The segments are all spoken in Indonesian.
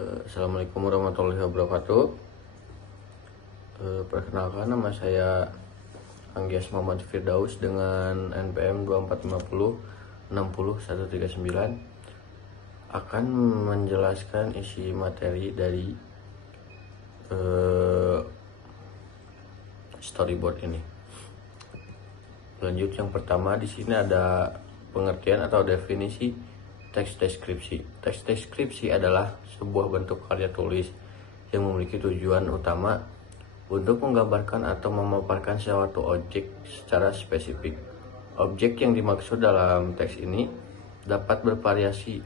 Assalamualaikum warahmatullahi wabarakatuh. Perkenalkan, nama saya Anggias Muhammad Firdaus dengan NPM 2450 60139 akan menjelaskan isi materi dari storyboard ini. Lanjut, yang pertama di sini ada pengertian atau definisi teks deskripsi. Teks deskripsi adalah sebuah bentuk karya tulis yang memiliki tujuan utama untuk menggambarkan atau memaparkan suatu objek secara spesifik. Objek yang dimaksud dalam teks ini dapat bervariasi,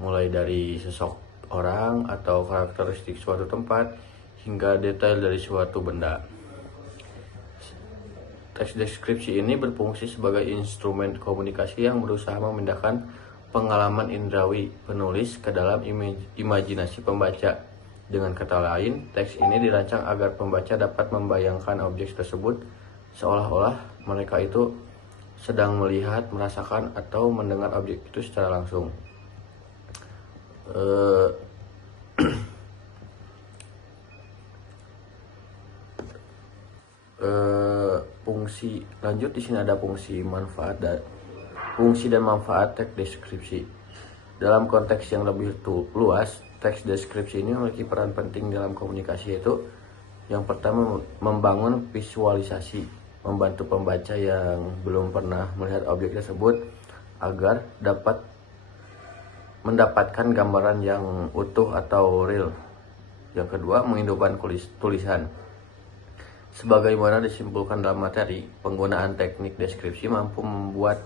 mulai dari sosok orang atau karakteristik suatu tempat hingga detail dari suatu benda. Teks deskripsi ini berfungsi sebagai instrumen komunikasi yang berusaha memindahkan pengalaman indrawi penulis ke dalam imajinasi pembaca. Dengan kata lain, teks ini dirancang agar pembaca dapat membayangkan objek tersebut seolah-olah mereka itu sedang melihat, merasakan, atau mendengar objek itu secara langsung. Fungsi lanjut di sini ada fungsi dan manfaat teks deskripsi. Dalam konteks yang lebih luas, teks deskripsi ini memiliki peran penting dalam komunikasi, yaitu yang pertama membangun visualisasi, membantu pembaca yang belum pernah melihat objek tersebut agar dapat mendapatkan gambaran yang utuh atau real. Yang kedua, menghidupkan tulisan. Sebagaimana disimpulkan dalam materi, penggunaan teknik deskripsi mampu membuat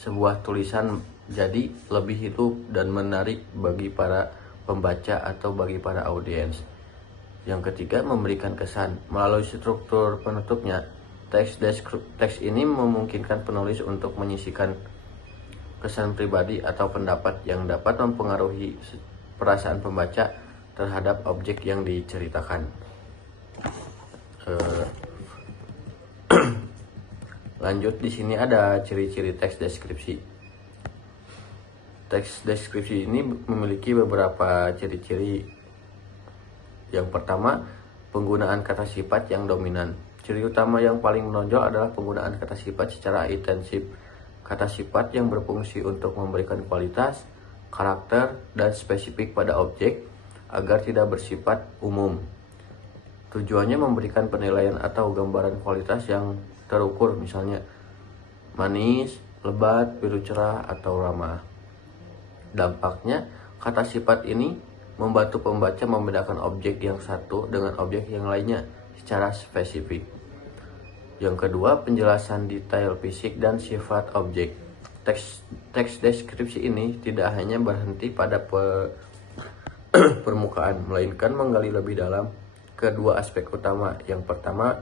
sebuah tulisan jadi lebih hidup dan menarik bagi para pembaca atau bagi para audiens. Yang ketiga, memberikan kesan. Melalui struktur penutupnya, teks ini memungkinkan penulis untuk menyisihkan kesan pribadi atau pendapat yang dapat mempengaruhi perasaan pembaca terhadap objek yang diceritakan. Lanjut, di sini ada ciri-ciri teks deskripsi. Teks deskripsi ini memiliki beberapa ciri-ciri. Yang pertama, penggunaan kata sifat yang dominan. Ciri utama yang paling menonjol adalah penggunaan kata sifat secara intensif. Kata sifat yang berfungsi untuk memberikan kualitas, karakter, dan spesifik pada objek agar tidak bersifat umum. Tujuannya memberikan penilaian atau gambaran kualitas yang terukur, misalnya manis, lebat, biru cerah, atau ramah. Dampaknya, kata sifat ini membantu pembaca membedakan objek yang satu dengan objek yang lainnya secara spesifik. Yang kedua, penjelasan detail fisik dan sifat objek. Teks deskripsi ini tidak hanya berhenti pada permukaan, melainkan menggali lebih dalam kedua aspek utama. Yang pertama,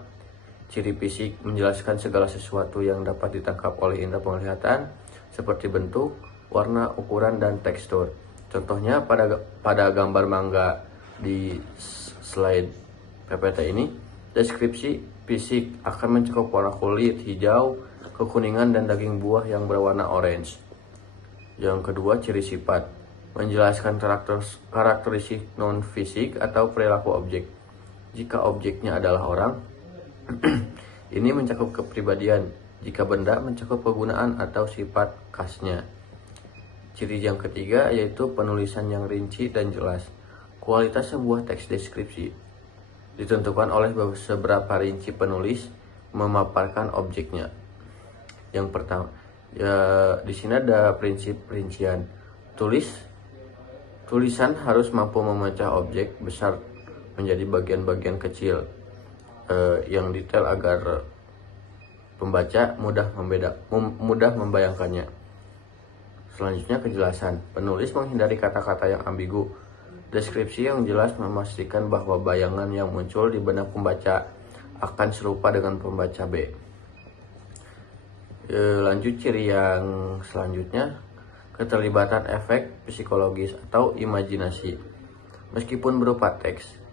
ciri fisik, menjelaskan segala sesuatu yang dapat ditangkap oleh indera penglihatan seperti bentuk, warna, ukuran, dan tekstur. Contohnya pada gambar mangga di slide PPT ini, deskripsi fisik akan mencakup warna kulit hijau, kekuningan, dan daging buah yang berwarna orange. Yang kedua, ciri sifat, menjelaskan karakteristik non-fisik atau perilaku objek. Jika objeknya adalah orang, ini mencakup kepribadian. Jika benda, mencakup kegunaan atau sifat khasnya. Ciri yang ketiga yaitu penulisan yang rinci dan jelas. Kualitas sebuah teks deskripsi ditentukan oleh seberapa rinci penulis memaparkan objeknya. Yang pertama, di sini ada prinsip rincian. Tulisan harus mampu memecah objek besar menjadi bagian-bagian kecil yang detail agar pembaca mudah membayangkannya. Selanjutnya, kejelasan. Penulis menghindari kata-kata yang ambigu. Deskripsi yang jelas memastikan bahwa bayangan yang muncul di benak pembaca akan serupa dengan pembaca B. Lanjut, ciri yang selanjutnya, keterlibatan efek psikologis atau imajinasi. Meskipun berupa teks,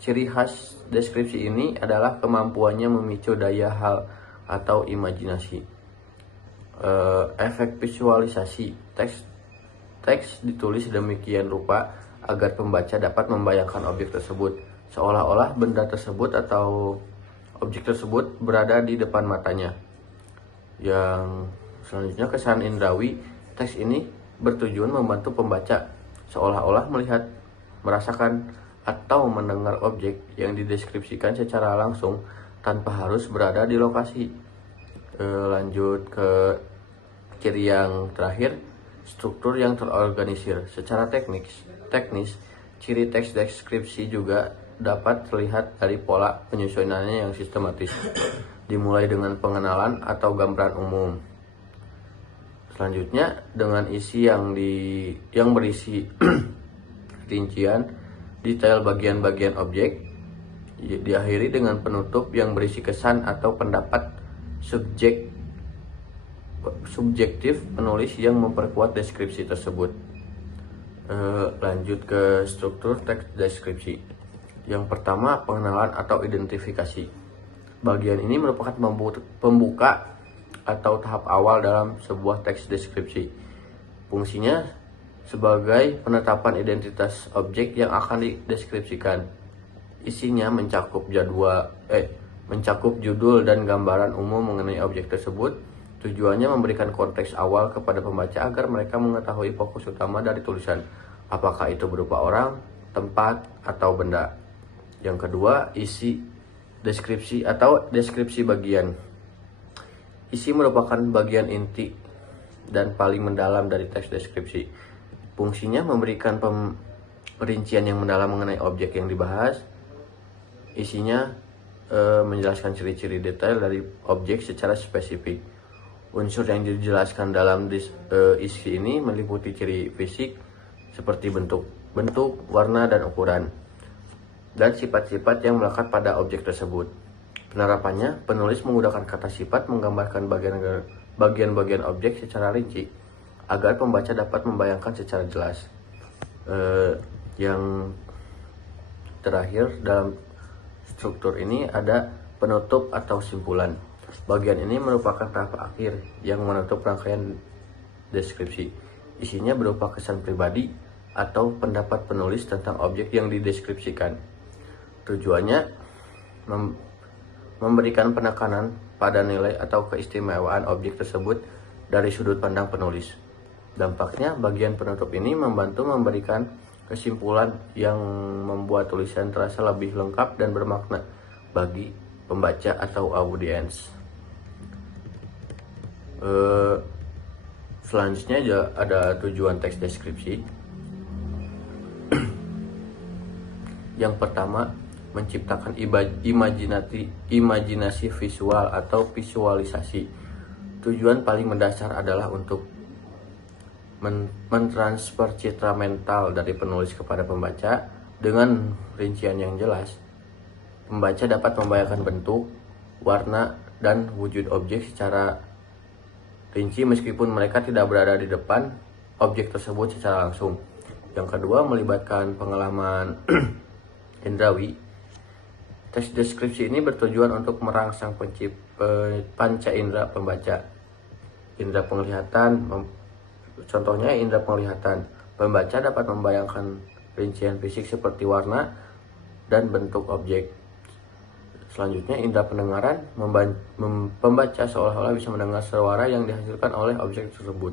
ciri khas deskripsi ini adalah kemampuannya memicu daya hal atau imajinasi. Efek visualisasi. Teks ditulis demikian rupa agar pembaca dapat membayangkan objek tersebut, seolah-olah benda tersebut atau objek tersebut berada di depan matanya. Yang selanjutnya, kesan indrawi. Teks ini bertujuan membantu pembaca seolah-olah melihat, merasakan, atau mendengar objek yang dideskripsikan secara langsung tanpa harus berada di lokasi. Lanjut ke ciri yang terakhir, struktur yang terorganisir. Secara teknis, ciri teks deskripsi juga dapat terlihat dari pola penyusunannya yang sistematis, dimulai dengan pengenalan atau gambaran umum. Selanjutnya dengan isi yang berisi rincian detail bagian-bagian objek, diakhiri dengan penutup yang berisi kesan atau pendapat subjektif penulis yang memperkuat deskripsi tersebut. Lanjut ke struktur teks deskripsi. Yang pertama, pengenalan atau identifikasi. Bagian ini merupakan pembuka atau tahap awal dalam sebuah teks deskripsi. Fungsinya sebagai penetapan identitas objek yang akan dideskripsikan. Isinya mencakup judul dan gambaran umum mengenai objek tersebut. Tujuannya memberikan konteks awal kepada pembaca agar mereka mengetahui fokus utama dari tulisan, apakah itu berupa orang, tempat, atau benda. Yang kedua, isi deskripsi atau deskripsi bagian. Isi merupakan bagian inti dan paling mendalam dari teks deskripsi. Fungsinya memberikan perincian yang mendalam mengenai objek yang dibahas. Isinya menjelaskan ciri-ciri detail dari objek secara spesifik. Unsur yang dijelaskan dalam isi ini meliputi ciri fisik seperti bentuk, warna, dan ukuran, dan sifat-sifat yang melekat pada objek tersebut. Penerapannya, penulis menggunakan kata sifat menggambarkan bagian-bagian objek secara rinci agar pembaca dapat membayangkan secara jelas. Yang terakhir dalam struktur ini ada penutup atau simpulan. Bagian ini merupakan tahap akhir yang menutup rangkaian deskripsi. Isinya berupa kesan pribadi atau pendapat penulis tentang objek yang dideskripsikan. Tujuannya memberikan penekanan pada nilai atau keistimewaan objek tersebut dari sudut pandang penulis. Dampaknya, bagian penutup ini membantu memberikan kesimpulan yang membuat tulisan terasa lebih lengkap dan bermakna bagi pembaca atau audiens. Selanjutnya ada tujuan teks deskripsi. Yang pertama, menciptakan imajinasi visual atau visualisasi. Tujuan paling mendasar adalah untuk mentransfer citra mental dari penulis kepada pembaca. Dengan rincian yang jelas, pembaca dapat membayangkan bentuk, warna, dan wujud objek secara rinci meskipun mereka tidak berada di depan objek tersebut secara langsung. Yang kedua, melibatkan pengalaman indrawi. Teks deskripsi ini bertujuan untuk merangsang panca indera pembaca. Indera penglihatan, contohnya indera penglihatan. Pembaca dapat membayangkan rincian fisik seperti warna dan bentuk objek. Selanjutnya, indera pendengaran. Pembaca seolah-olah bisa mendengar suara yang dihasilkan oleh objek tersebut.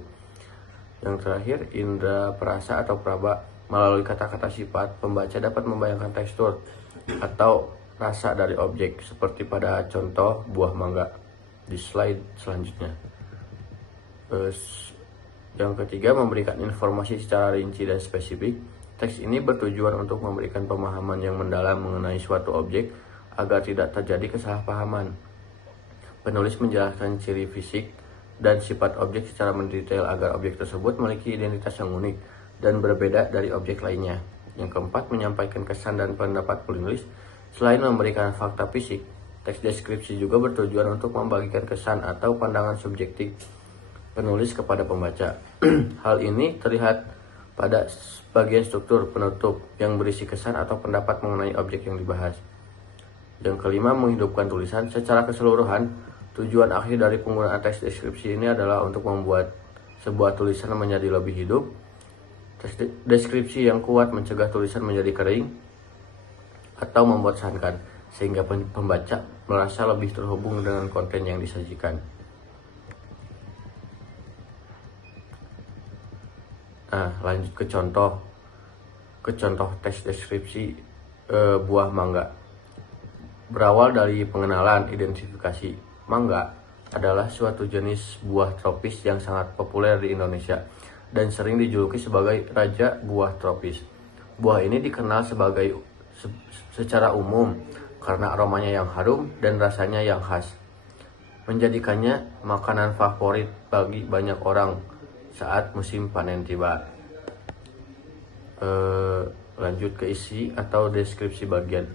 Yang terakhir, indera perasa atau praba. Melalui kata-kata sifat, pembaca dapat membayangkan tekstur atau rasa dari objek, seperti pada contoh buah mangga di slide selanjutnya. Yang ketiga, memberikan informasi secara rinci dan spesifik. Teks ini bertujuan untuk memberikan pemahaman yang mendalam mengenai suatu objek agar tidak terjadi kesalahpahaman. Penulis menjelaskan ciri fisik dan sifat objek secara mendetail agar objek tersebut memiliki identitas yang unik dan berbeda dari objek lainnya. Yang keempat, menyampaikan kesan dan pendapat penulis. Selain memberikan fakta fisik, teks deskripsi juga bertujuan untuk membagikan kesan atau pandangan subjektif penulis kepada pembaca. Hal ini terlihat pada bagian struktur penutup yang berisi kesan atau pendapat mengenai objek yang dibahas. Yang kelima, menghidupkan tulisan. Secara keseluruhan, tujuan akhir dari penggunaan teks deskripsi ini adalah untuk membuat sebuah tulisan menjadi lebih hidup, Teks deskripsi yang kuat mencegah tulisan menjadi kering atau membosankan, sehingga pembaca merasa lebih terhubung dengan konten yang disajikan. Nah, lanjut ke contoh teks deskripsi buah mangga. Berawal dari pengenalan identifikasi, mangga adalah suatu jenis buah tropis yang sangat populer di Indonesia dan sering dijuluki sebagai raja buah tropis. Buah ini dikenal secara umum karena aromanya yang harum dan rasanya yang khas, menjadikannya makanan favorit bagi banyak orang saat musim panen tiba. Lanjut ke isi atau deskripsi bagian.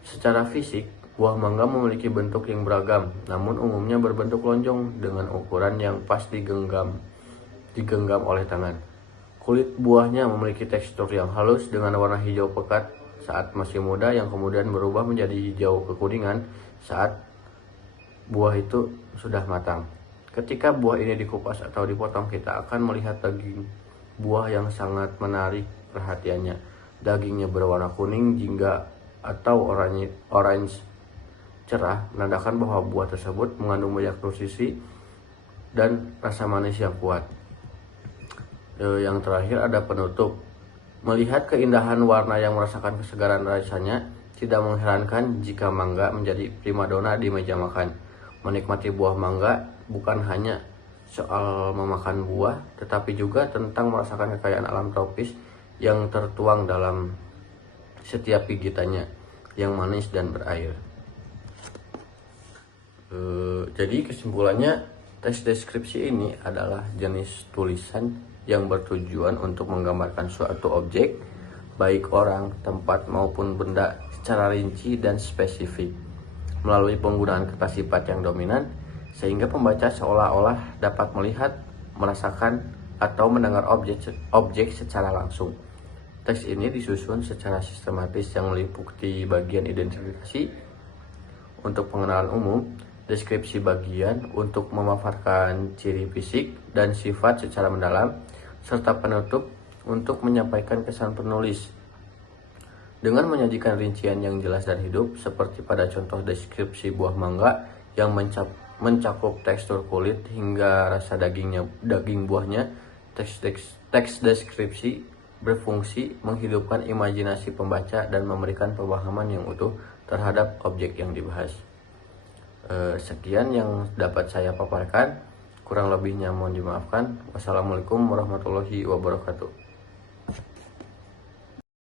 Secara fisik, buah mangga memiliki bentuk yang beragam, namun umumnya berbentuk lonjong dengan ukuran yang pas digenggam oleh tangan. Kulit buahnya memiliki tekstur yang halus dengan warna hijau pekat saat masih muda yang kemudian berubah menjadi hijau kekuningan saat buah itu sudah matang. Ketika buah ini dikupas atau dipotong, kita akan melihat daging buah yang sangat menarik perhatiannya. Dagingnya berwarna kuning jingga atau orange cerah, menandakan bahwa buah tersebut mengandung banyak nutrisi dan rasa manis yang kuat. Yang terakhir ada penutup. Melihat keindahan warna yang merasakan kesegaran rasanya, tidak mengherankan jika mangga menjadi primadona di meja makan. Menikmati buah mangga bukan hanya soal memakan buah, tetapi juga tentang merasakan kekayaan alam tropis yang tertuang dalam setiap gigitannya yang manis dan berair. Jadi kesimpulannya, teks deskripsi ini adalah jenis tulisan yang bertujuan untuk menggambarkan suatu objek, baik orang, tempat maupun benda secara rinci dan spesifik melalui penggunaan kata sifat yang dominan, sehingga pembaca seolah-olah dapat melihat, merasakan, atau mendengar objek secara langsung. Teks ini disusun secara sistematis yang meliputi bagian identifikasi untuk pengenalan umum, deskripsi bagian untuk memaparkan ciri fisik dan sifat secara mendalam, serta penutup untuk menyampaikan kesan penulis. Dengan menyajikan rincian yang jelas dan hidup, seperti pada contoh deskripsi buah mangga yang mencakup tekstur kulit hingga rasa daging buahnya, teks deskripsi berfungsi menghidupkan imajinasi pembaca dan memberikan pemahaman yang utuh terhadap objek yang dibahas. Sekian yang dapat saya paparkan, kurang lebihnya mohon dimaafkan. Wassalamualaikum warahmatullahi wabarakatuh.